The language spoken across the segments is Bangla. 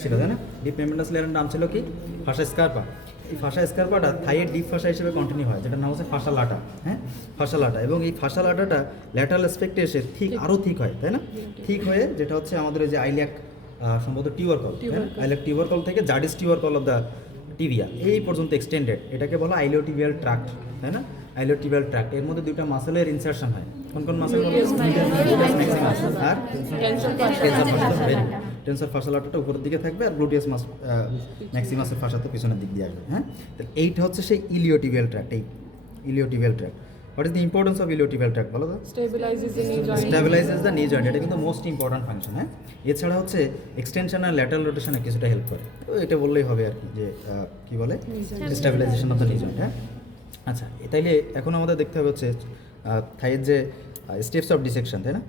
ছিল, তাই না? ডিপ মেমব্রেনাস লেয়ারের নাম ছিল কি? ফাসা স্কারপা। এই ফাসা স্কারপাটা থাইয়ের ডিপ ফাসা হিসেবে কন্টিনিউ হয়, যেটার নাম হচ্ছে ফাসা লাটা। হ্যাঁ, ফাসা লাটা। এবং এই ফাসা লাটাটা ল্যাটারাল অ্যাসপেক্টে এসে আরও ঠিক হয়, তাই না? ঠিক হয়ে যেটা হচ্ছে আমাদের ওই যে আইলিয়াক সম্ভবত টিউবারকল, আইলিয়াক টিউবারকল থেকে জাডিস টিউবারকল অফ দ্য টিবিয়া এই পর্যন্ত এক্সটেন্ডেড, এটাকে বলা আইলিওটিবিয়াল ট্রাক্ট, তাই না? আইলিওটিবিয়াল ট্রাক্ট এর মধ্যে দুইটা মাসেলের ইনসারশন হয়। কোন কোন মাসেল? আর টেন্সর ফাসা লাটাটা উপরের দিকে থাকবে আর গ্লুটিয়াস ম্যাক্সিমাসের ফাসা তো পিছনের দিক দিয়ে আসবে। হ্যাঁ, তাহলে এইটা হচ্ছে সেই ইলিওটিবিয়াল ট্র্যাক্ট। এই iliotibial tract, what is the importance of iliotibial tract বলো তো? স্টেবিলাইজেস দ্য নি জয়েন্ট, এটা কিন্তু মোস্ট ইম্পর্টেন্ট ফাংশন। হ্যাঁ, এছাড়া হচ্ছে এক্সটেনশন আর ল্যাটারাল রোটেশনে কিছুটা হেল্প করে। তো এটা বললেই হবে আর কি, যে কী বলে, স্টেবিলাইজেশন অফ দ্য নি জয়েন্ট। হ্যাঁ, আচ্ছা, তাইলে এখন আমাদের দেখতে হবে হচ্ছে থাইয়ের যে স্টেপস অফ ডিসেকশন, তাই না?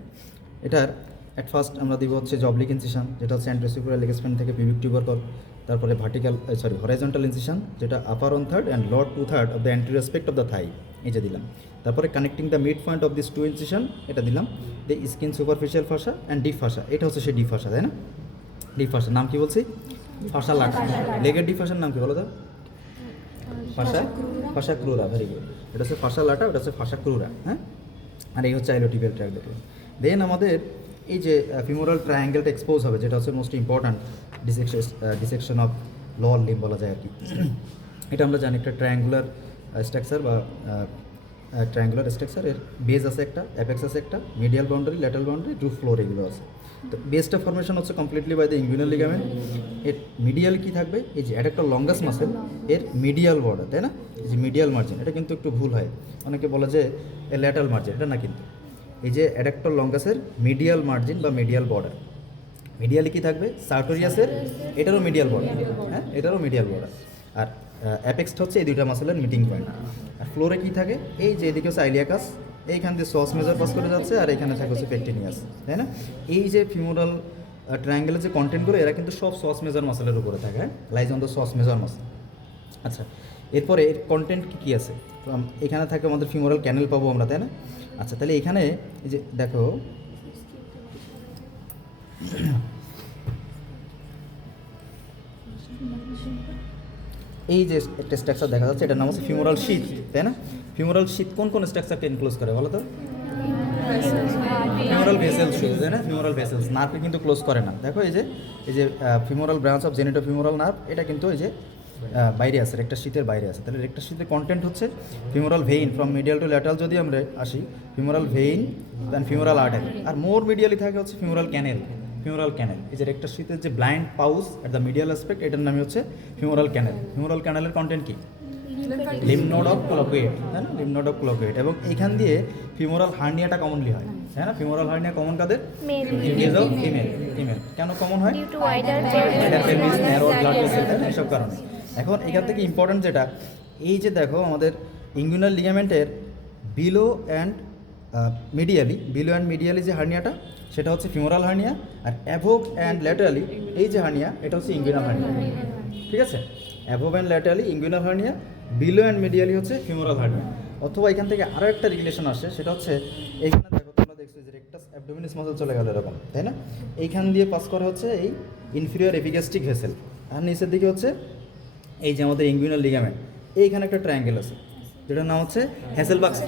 এটার অ্যাট ফার্স্ট আমরা দিব হচ্ছে জবলিক ইনসিশন, যেটা হচ্ছে অ্যান্টেরোসিকুলার লেগসপ্যান থেকে পিউবিক টিউবারকল। তারপরে হরাইজন্টাল ইনসিশন, যেটা upper 1/3 and lower 2/3 of the anterior aspect of the thigh, এই যে দিলাম। তারপরে connecting the mid point of this two incision, এটা দিলাম। The skin superficial fascia and deep fascia, এটা হচ্ছে সেই ডিপ ফাসা, তাই না? ডিপ ফাসা নাম কি বলছি? ফাসা লাটা। লেগের ডিপ ফাসার নাম কি বলো তো? Fascia crura. Very good. এটা হচ্ছে ফাসা লাটা, ওটা হচ্ছে ফাসা ক্রুরা। হ্যাঁ, আর এই হচ্ছে আইলোটিবিয়াল ট্র্যাক্ট। দেখলাম। দেন আমাদের এই যে ফিমোরাল ট্রায়াঙ্গেলটা এক্সপোজ হবে, যেটা হচ্ছে most important dissection of lower limb বলা যায় আর কি। এটা আমরা জানি একটা ট্রায়াঙ্গুলার স্ট্রাকচার বা ট্রায়াঙ্গুলার স্ট্রাকচার। এর বেজ আছে একটা, অ্যাপেক্স আছে একটা, medial boundary, lateral boundary, roof floor, এগুলো আছে। তো বেসটা ফর্মেশন হচ্ছে completely by the inguinal ligament. এর মিডিয়াল কি থাকবে? এই যে অ্যাডাক্টর লঙ্গাস মাসেল, এর মিডিয়াল বর্ডার, তাই না? এই যে মিডিয়াল মার্জিন, এটা কিন্তু একটু ভুল হয়, অনেকে বলে যে ল্যাটারাল মার্জিন, এটা না কিন্তু। এই যে অ্যাডাক্টর লঙ্গাসের মিডিয়াল মার্জিন বা মিডিয়াল বর্ডার, মিডিয়ালি কি থাকবে? সার্টোরিয়াসের, এটারও মিডিয়াল বর্ডার। হ্যাঁ, এটারও মিডিয়াল বর্ডার। আর অ্যাপেক্সটা হচ্ছে এই দুইটা মাসেলের মিটিং পয়েন্ট। আর ফ্লোরে কি থাকে? এই যে এদিকে হচ্ছে আইলিয়াকাস, এইখান দিয়ে সস মেজর পাস করে যাচ্ছে, আর এখানে থাকে হচ্ছে পেক্টিনিয়াস, তাই না? এই যে ফিমোরাল ট্রায়াঙ্গেলের যে কন্টেন্টগুলো, এরা কিন্তু সব সস মেজর মাসেলের উপরে থাকে। হ্যাঁ, lies on the sauce major muscle. আচ্ছা, এরপরে এর কন্টেন্ট কী কী আছে? এখানে থাকে আমাদের ফিমোরাল ক্যানেল পাবো আমরা, তাই না? আচ্ছা, তাহলে এখানে এই যে দেখো, এই যে একটা স্ট্রাকচার দেখা যাচ্ছে, এটার নাম হচ্ছে ফিমোরাল শীথ, তাই না? ফিমোরাল শীথ কোন কোন স্ট্রাকচারকে ইনক্লোজ করে বলো তো? ফিমোরাল ভেসেলস, তাই না? ফিমোরাল ভেসেলস নার্ভকে কিন্তু ক্লোজ করে না। দেখো এই যে ফিমোরাল ব্রাঞ্চ অফ জেনিটোফিমোরাল নার্ভ, এটা কিন্তু এই যে বাইরে আছে, একটা শীতের বাইরে আছে। তাহলে একটা শীতের কন্টেন্ট হচ্ছে femoral vein from medial to lateral. যদি আমরা আসি, femoral vein, then femoral artery, আর মোর মিডিয়ালি থাকে হচ্ছে ফিমোরাল ক্যানেল। ফিমোরাল ক্যানেল, এই যে একটা শীতের যে blind pouch at the medial aspect, এটার নামই হচ্ছে ফিমোরাল ক্যানেল। ফিমোরাল ক্যানেলের কন্টেন্ট কি? লিম্ফ নোড অফ ক্লোকুয়েট, তাই না? Lymph node of Cloquet. এবং এইখান দিয়ে ফিমোরাল হার্নিয়াটা কমনলি হয়, তাই না? ফিমোরাল হার্নিয়া কমন কাদের? ফিমেল। কেন কমন হয়? এসব কারণে। এখন এখান থেকে ইম্পর্টেন্ট যেটা, এই যে দেখো আমাদের ইনগুইনাল লিগামেন্টের বিলো অ্যান্ড মিডিয়ালি যে হার্নিয়াটা, সেটা হচ্ছে ফিমোরাল হার্নিয়া। আর অ্যাভোভ অ্যান্ড ল্যাটারালি এই যে হার্নিয়া, এটা হচ্ছে ইনগুইনাল হার্নিয়া। ঠিক আছে? Above and laterally inguinal hernia, below and medially হচ্ছে ফিমোরাল হার্নিয়া। অথবা এখান থেকে আরও একটা রিলেশন আসে, সেটা হচ্ছে এইখানে দেখো, তোমরা দেখছো যে রেক্টাস অ্যাবডোমিনাস মাসল চলে গেল এরকম, তাই না? এইখান দিয়ে পাস করা হচ্ছে এই ইনফিরিয়র এপিগ্যাস্ট্রিক ভেসেল। আর নিচের দিকে হচ্ছে এই যে আমাদের ইনগুইনাল লিগামেন্ট। এইখানে একটা ট্রায়াঙ্গেল আছে, যেটার নাম হচ্ছে হ্যাসেলবাক্স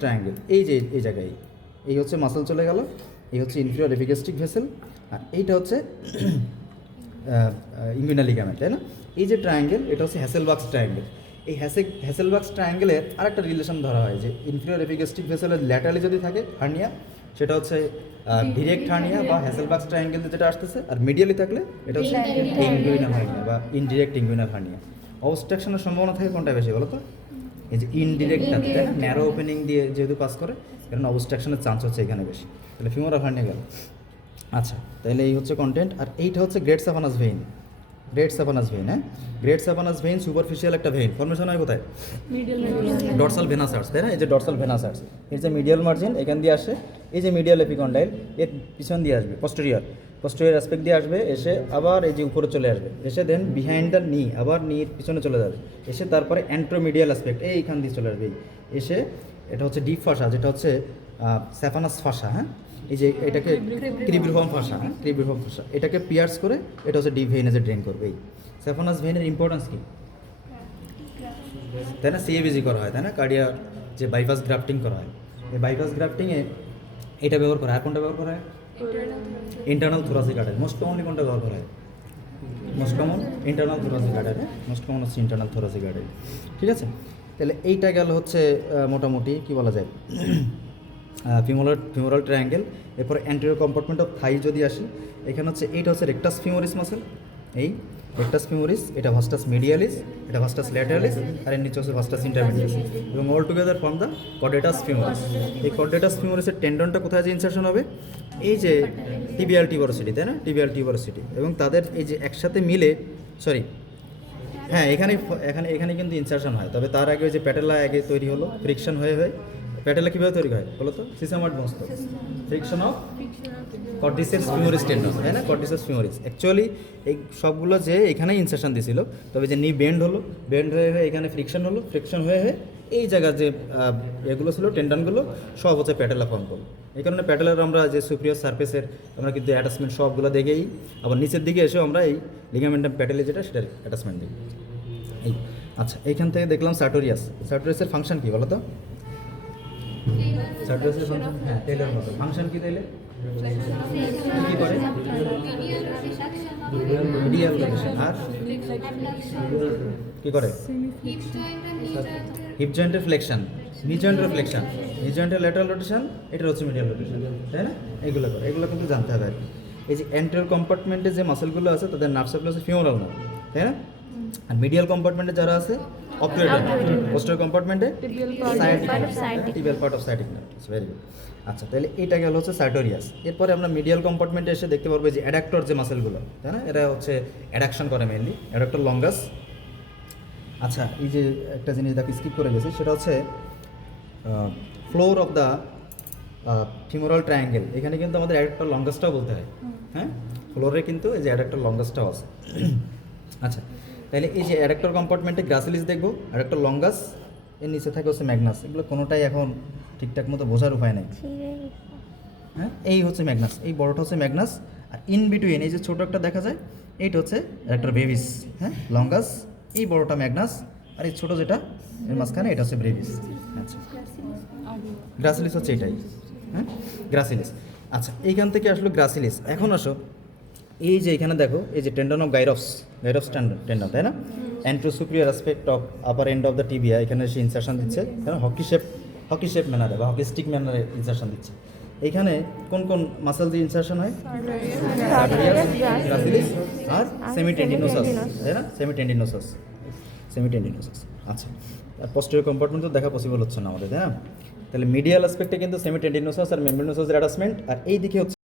ট্রায়াঙ্গেল। এই যে এই জায়গায় এই হচ্ছে মাসল চলে গেল, এই হচ্ছে ইনফিরিয়র এপিগ্যাস্ট্রিক ভেসেল, আর এইটা হচ্ছে ইনগুইনাল লিগামেন্ট, তাই না? এই যে ট্রায়াঙ্গেল, এটা হচ্ছে হ্যাসেলবাক্স ট্রায়াঙ্গেল। এই হ্যাসেলবাক্স ট্রায়াঙ্গেলের আরেকটা রিলেশন ধরা হয়, যে ইনফিরিয়র এপিগ্যাস্ট্রিক ভেসেলের ল্যাটারালি যদি থাকে হার্নিয়া, সেটা হচ্ছে ডিরেক্ট হার্নিয়া বা হ্যাসেলবাক্স ট্রায়াঙ্গেল যেটা আসতেছে। আর মিডিয়ালি থাকলে এটা হচ্ছে ইনগুইনাল হার্নিয়া বা ইনডিরেক্ট ইনগুইনাল হার্নিয়া। অবস্ট্রাকশনের সম্ভাবনা থাকে কোনটা বেশি বলো তো? এই যে ইনডিরেক্টটা, তাই না? ন্যারো ওপেনিং দিয়ে যেহেতু পাস করে, কারণ অবস্ট্রাকশনের চান্স হচ্ছে এখানে বেশি। তাহলে ফিমোরাল হার্নিয়া গেল। আচ্ছা, তাহলে এই হচ্ছে কন্টেন্ট। আর এইটা হচ্ছে গ্রেট স্যাফানাস ভেইন। হ্যাঁ, গ্রেট স্যাফানাস ভেইন সুপারফিশিয়াল একটা ভেইন। ফর্মেশন হয় কোথায়? ডর্সাল ভেনাস আর্টস, তাই না? এই যে ডর্সাল ভেনাস আর্টস, এর যে মিডিয়াল মার্জিন, এখান দিয়ে আসে। এই যে মিডিয়াল এপিকন্ডাইল, এর পিছন দিয়ে আসবে পস্টেরিয়র অ্যাসপেক্ট দিয়ে আসবে, এসে আবার এই যে উপরে চলে আসবে, এসে দেন বিহাইন্ড দ্য নি, আবার নির পিছনে চলে যাবে, এসে তারপরে অ্যান্ট্রোমিডিয়াল অ্যাসপেক্ট এইখান দিয়ে চলে আসবে, এসে এটা হচ্ছে ডিপ ফাসা, যেটা হচ্ছে স্যাফানাস ফাসা। হ্যাঁ, এই যে এটাকে ক্রিব্রিফর্ম ফাঁসা, ক্রিব্রিফর্ম ফাঁসা, এটাকে পিয়ার্স করে এটা হচ্ছে ডিপ ভেইনে ড্রেন করবে। এই স্যাফোনাস ভেইনের ইম্পর্টেন্স কি, তাই না? সিএবিজি করা হয়, তাই না? কার্ডিয়া যে বাইপাস গ্রাফটিং করা হয়, এই বাইপাস গ্রাফটিংয়ে এটা ব্যবহার করা হয়। আর কোনটা ব্যবহার করা হয়? Internal thoracic artery. Most commonly কোনটা ব্যবহার করা হয়? Most common internal thoracic artery, most common হচ্ছে ইন্টারনাল থোরাসিক আর্টারি। ঠিক আছে, তাহলে এইটা গেল হচ্ছে মোটামুটি কি বলা যায় ফিমোরাল ট্রায়াঙ্গেল। এরপর অ্যান্টেরিয়র কম্পার্টমেন্ট অফ থাই যদি আসি, এখানে হচ্ছে এইটা হচ্ছে রেকটাস ফিমোরিস মাসেল, এই রেকটাস ফিমোরিস, এটা ভাস্টাস মিডিয়ালিস, এটা ভাস্টাস ল্যাটারালিস, আর এর নিচে হচ্ছে ভাস্টাস ইন্টারমিডিয়াস, এবং all together form the কর্ডেটাস femoris. এই কর্ডেটাস ফিমোরিসের টেন্ডনটা কোথায় যে ইনসারশন হবে? এই যে টিবিয়াল টিউবারোসিটি, তাই না? টিবিয়াল টিউবারোসিটি, এবং তাদের এই যে একসাথে মিলে, সরি হ্যাঁ, এখানে এখানে এখানে কিন্তু ইনসারশন হয়, তবে তার আগে ওই যে প্যাটেলা আগে তৈরি হলো, ফ্রিকশন হয়ে প্যাটেলা কীভাবে তৈরি হয় বলো তো? সিসামাট মস্ত friction of cordyceps femoris tendon, তাই না? কর্ডিসেপস ফিমোরিস অ্যাকচুয়ালি এই সবগুলো যে এখানে ইনসারশন দিছিল, তবে যে নি বেন্ড হলো, বেন্ড হয়ে এখানে ফ্রিকশন হলো, ফ্রিকশন হয়ে এই জায়গার যে এগুলো ছিল টেন্ডনগুলো সব হচ্ছে প্যাটেলা ফর্ম করলো। এই কারণে প্যাটেলার আমরা যে সুপিরিয়র সারফেসের আমরা কিন্তু অ্যাটাচমেন্ট সবগুলো দেখেই, আবার নিচের দিকে এসেও আমরা এই লিগামেন্টাম প্যাটেলে যেটা সেটার অ্যাটাচমেন্ট দিই। এই আচ্ছা, এইখান থেকে দেখলাম সার্টোরিয়াস। সার্টোরিয়াসের ফাংশন কী বলো তো? সার্টোরিয়াসের ফাংশন, হ্যাঁ টেইলর মতো ফাংশন কী তাইলে? কী করে? Medial rotation. আর কী করে? হিপ জয়েন্টের ফ্লেকশন, নি জয়েন্টের ফ্লেকশন, নি জয়েন্টের ল্যাটারাল রোটেশন, এটা হচ্ছে মিডিয়াল রোটেশন, তাই না? এগুলো করে, এগুলো কিন্তু জানতে হবে আর কি। এই যে অ্যান্টেরিয়র কম্পার্টমেন্টে যে মাসেলগুলো আছে তাদের নার্ভ সাপ্লাই হচ্ছে ফিমোরাল নার্ভ, তাই না? আর মিডিয়াল কম্পার্টমেন্টে যারা আছে অপটিউরাল নার্ভ, পোস্টেরিয়র কম্পার্টমেন্টে tibial part of sciatic nerve. Very good. আচ্ছা, তাহলে এটা গেল হচ্ছে সার্টোরিয়াস। এরপরে আমরা মিডিয়াল কম্পার্টমেন্টে এসে দেখতে পারবো যে অ্যাডাক্টর যে মাসেলগুলো, তাই না? এরা হচ্ছে অ্যাডাকশন করে মেনলি, অ্যাডাক্টর লঙ্গাস। আচ্ছা, এই যে একটা জিনিস দেখো স্কিপ করে গেছে, সেটা হচ্ছে floor of the femoral triangle. এখানে কিন্তু আমাদের অ্যাডাক্টর লঙ্গাসটাও বলতে হয়, হ্যাঁ? ফ্লোরে কিন্তু এই যে অ্যাডাক্টর লঙ্গাসটাও আছে। আচ্ছা, তাহলে এই যে অ্যাডাক্টর কম্পার্টমেন্টে গ্রাসিলিস দেখবো, অ্যাডাক্টর লঙ্গাস, এর নিচে থাকে হচ্ছে ম্যাগনাস। এগুলো কোনোটাই এখন ঠিকঠাক মতো বোঝার উপায় নেই, হ্যাঁ? এই হচ্ছে ম্যাগনাস, এই বড়টা হচ্ছে ম্যাগনাস, আর ইন বিটুইন এই যে ছোটো একটা দেখা যায় এইটা হচ্ছে অ্যাডাক্টর ব্রেভিস, হ্যাঁ? লঙ্গাস, এই বড়টা ম্যাগনাস, আর এই ছোটো যেটা এর মাঝখানে এটা হচ্ছে ব্রেভিস। আচ্ছা, গ্রাসিলিস হচ্ছে এটাই, হ্যাঁ? গ্রাসিলিস। আচ্ছা, এইখান থেকে আসলো গ্রাসিলিস। এখন আসো এই যে এখানে দেখো, এই যে টেন্ডন অফ গাইরফস টেন্ডন, তাই না? Antero superior aspect of upper end of the tibia, এখানে সে ইনসারশন দিচ্ছে, তাই না? হকি শেপ ম্যানারে বা হকি স্টিক ম্যানারে ইনসারশন দিচ্ছে। এইখানে কোন কোন মাসেল দিয়ে ইনসারশন হয়? গ্রাসিলিস আর সেমিটেন্ডিনোসাস, তাই না? সেমিটেন্ডিনোসাস। আচ্ছা, আর পোস্টেরিয়র কম্পার্টমেন্ট তো দেখা পসিবল হচ্ছে না আমাদের, তাই না? তাহলে মিডিয়াল অ্যাসপেক্টে কিন্তু সেমিটেন্ডিনোসাস আর মেমব্রেনোসাসের অ্যাটাচমেন্ট, আর এই দিকে হচ্ছে